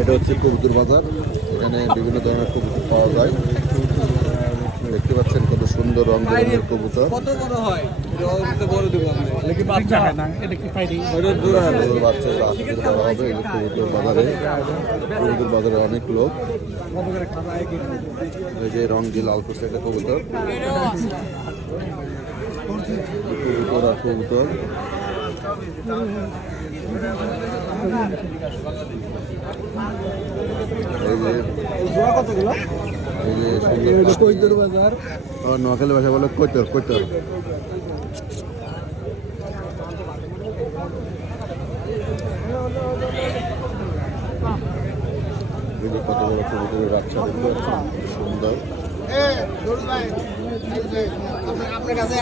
এটা হচ্ছে কবুতর বাজার। এখানে বিভিন্ন ধরনের কবুতর পাওয়া যায়। দেখতে পাচ্ছেন কত সুন্দর রং বেরঙের কবুতর। কত বড় হয়? বড় দেবো নাকি বাচ্চা হয় না, এটা কি পাইনি? কবুতর বাচ্চাগুলো আজকে দেওয়া হবে। এই যে কবুতর বাজারে, কবুতর বাজারে অনেক লোক। এই যে রংটি লাল করছে একটা কবুতর, কবুতর আর কবুতর। এই যে কৈতর বাজার, নোয়াখালী ভাষা বলে কৈতর কৈতর। কত বড় কবুতরের বাচ্চা দেখতে পাচ্ছেন, সুন্দর। আপনার কাছে